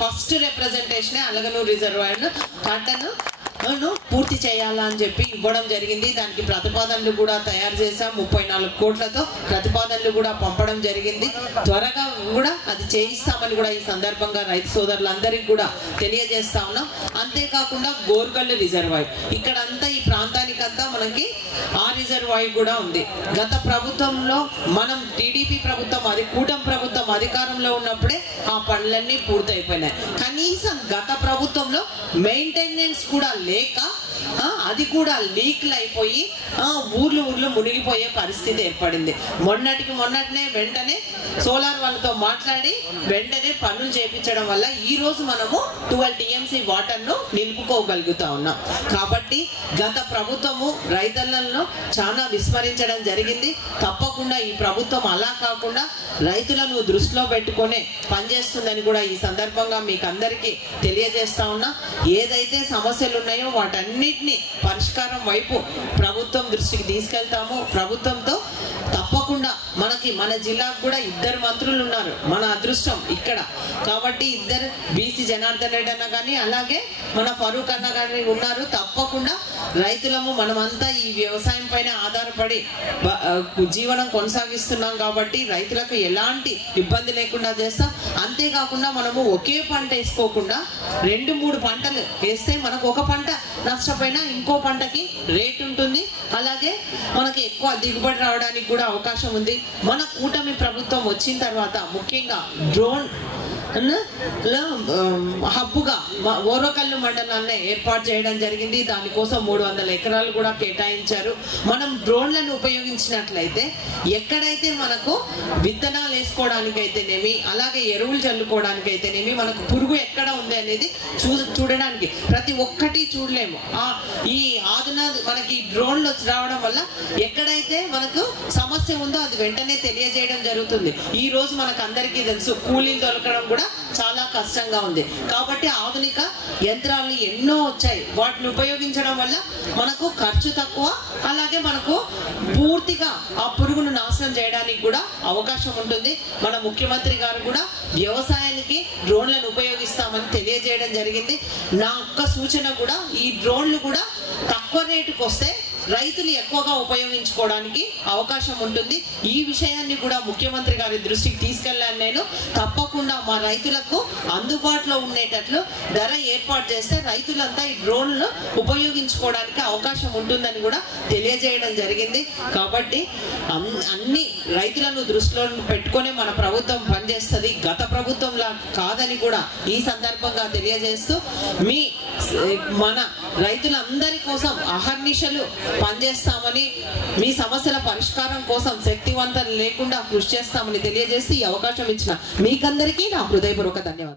First representation Alaganuru reservoir కట్టను పూర్తి చేయాలా అని చెప్పి ఇవ్వడం జరిగింది. దానికి ప్రతిపాదనలు కూడా తయారు చేశాం. 34 కోట్లతో ప్రతిపాదనలు కూడా పంపడం జరిగింది. త్వరగా కూడా అది చేయిస్తామని కూడా ఈ సందర్భంగా రైతు సోదరులందరికీ కూడా తెలియజేస్తా ఉన్నాం. అంతేకాకుండా గోర్కల్లు రిజర్వాయర్ ఇక్కడంతా ఈ ప్రాంతానికంతా మనకి ఆ రిజర్వాయర్ కూడా ఉంది. గత ప్రభుత్వంలో మనం టీడీపీ ప్రభుత్వం అది కూటమి ప్రభుత్వం అధికారంలో ఉన్నప్పుడే ఆ పనులన్నీ పూర్తయిపోయినాయి. కనీసం గత ప్రభుత్వంలో మెయింటెనెన్స్ కూడా లేక అది కూడా లీక్లు అయిపోయి ఊర్లు మునిగిపోయే పరిస్థితి ఏర్పడింది. మొన్నటినే వెంటనే సోలార్ వాళ్ళతో మాట్లాడి వెంటనే పనులు చేపించడం వల్ల ఈ రోజు మనము 12 TMC వాటర్ను నిలుపుకోగలుగుతా ఉన్నాం. కాబట్టి గత ప్రభుత్వము రైతులను చాలా విస్మరించడం జరిగింది. తప్పకుండా ఈ ప్రభుత్వం అలా కాకుండా రైతులను దృష్టిలో పెట్టుకునే పనిచేస్తుందని కూడా ఈ సందర్భంగా మీకు అందరికీ తెలియజేస్తా ఉన్నా. ఏదైతే సమస్యలు ఉన్నాయో వాటన్నిటిని పరిష్కారం వైపు ప్రభుత్వం దృష్టికి తీసుకెళ్తాము. ప్రభుత్వంతో తప్పకుండా మన జిల్లాకు కూడా 2 మంత్రులు ఉన్నారు. మన అదృష్టం ఇక్కడ కాబట్టి 2 బీసీ జనార్దన్ రెడ్డి అన్న కానీ అలాగే మన ఫరూక్ అన్న కానీ ఉన్నారు. తప్పకుండా రైతులము మనమంతా ఈ వ్యవసాయం పైన ఆధారపడి జీవనం కొనసాగిస్తున్నాం కాబట్టి రైతులకు ఎలాంటి ఇబ్బంది లేకుండా చేస్తాం. అంతేకాకుండా మనము ఒకే పంట వేసుకోకుండా 2-3 పంటలు వేస్తే మనకు ఒక పంట నష్టపోయినా ఇంకో పంటకి రేట్ ఉంటుంది. అలాగే మనకి ఎక్కువ దిగుబడి రావడానికి కూడా అవకాశం ఉంది. మన కూటమి ప్రభుత్వం వచ్చిన తర్వాత ముఖ్యంగా డ్రోన్ హబ్బుగా ఓరకల్లు మండలాన్ని ఏర్పాటు చేయడం జరిగింది. దానికోసం 300 ఎకరాలు కూడా కేటాయించారు. మనం డ్రోన్లను ఉపయోగించినట్లయితే ఎక్కడైతే మనకు విత్తనాలు వేసుకోవడానికైతేనేమి అలాగే ఎరువులు చల్లుకోవడానికైతేనేమి మనకు పురుగు ఎక్కడ ఉంది అనేది చూడడానికి ప్రతి ఒక్కటి చూడలేము. ఈ మనకి డ్రోన్లు రావడం వల్ల ఎక్కడైతే మనకు సమస్య ఉందో అది వెంటనే తెలియజేయడం జరుగుతుంది. ఈ రోజు మనకు అందరికీ తెలుసు కూలీలు దొరకడం కూడా చాలా కష్టంగా ఉంది. కాబట్టి ఆధునిక యంత్రాలు ఎన్నో వచ్చాయి. వాటిని ఉపయోగించడం వల్ల మనకు ఖర్చు తక్కువ అలాగే మనకు పూర్తిగా ఆ పురుగును నాశనం చేయడానికి కూడా అవకాశం ఉంటుంది. మన ముఖ్యమంత్రి గారు కూడా వ్యవసాయానికి డ్రోన్లను ఉపయోగిస్తామని తెలియజేయడం జరిగింది. నా ఒక్క సూచన కూడా ఈ డ్రోన్లు కూడా తక్కువ రేటుకు వస్తే రైతులు ఎక్కువగా ఉపయోగించుకోవడానికి అవకాశం ఉంటుంది. ఈ విషయాన్ని కూడా ముఖ్యమంత్రి గారి దృష్టికి తీసుకెళ్లాను నేను. తప్పకుండా మా రైతులకు అందుబాటులో ఉండేటట్లు ధర ఏర్పాటు చేస్తే రైతులంతా ఈ డ్రోన్లు ఉపయోగించుకోవడానికి అవకాశం ఉంటుందని కూడా తెలియజేయడం జరిగింది. కాబట్టి అన్ని రైతులను దృష్టిలో పెట్టుకొని మన ప్రభుత్వం పనిచేస్తుంది. గత ప్రభుత్వంలా కాదని కూడా ఈ సందర్భంగా తెలియజేస్తూ మన రైతులందరి కోసం అహర్నిశలు పనిచేస్తామని మీ సమస్యల పరిష్కారం కోసం శక్తివంతం లేకుండా కృషి చేస్తామని తెలియజేసి ఈ అవకాశం ఇచ్చిన మీకందరికీ నా హృదయపూర్వక ధన్యవాదాలు.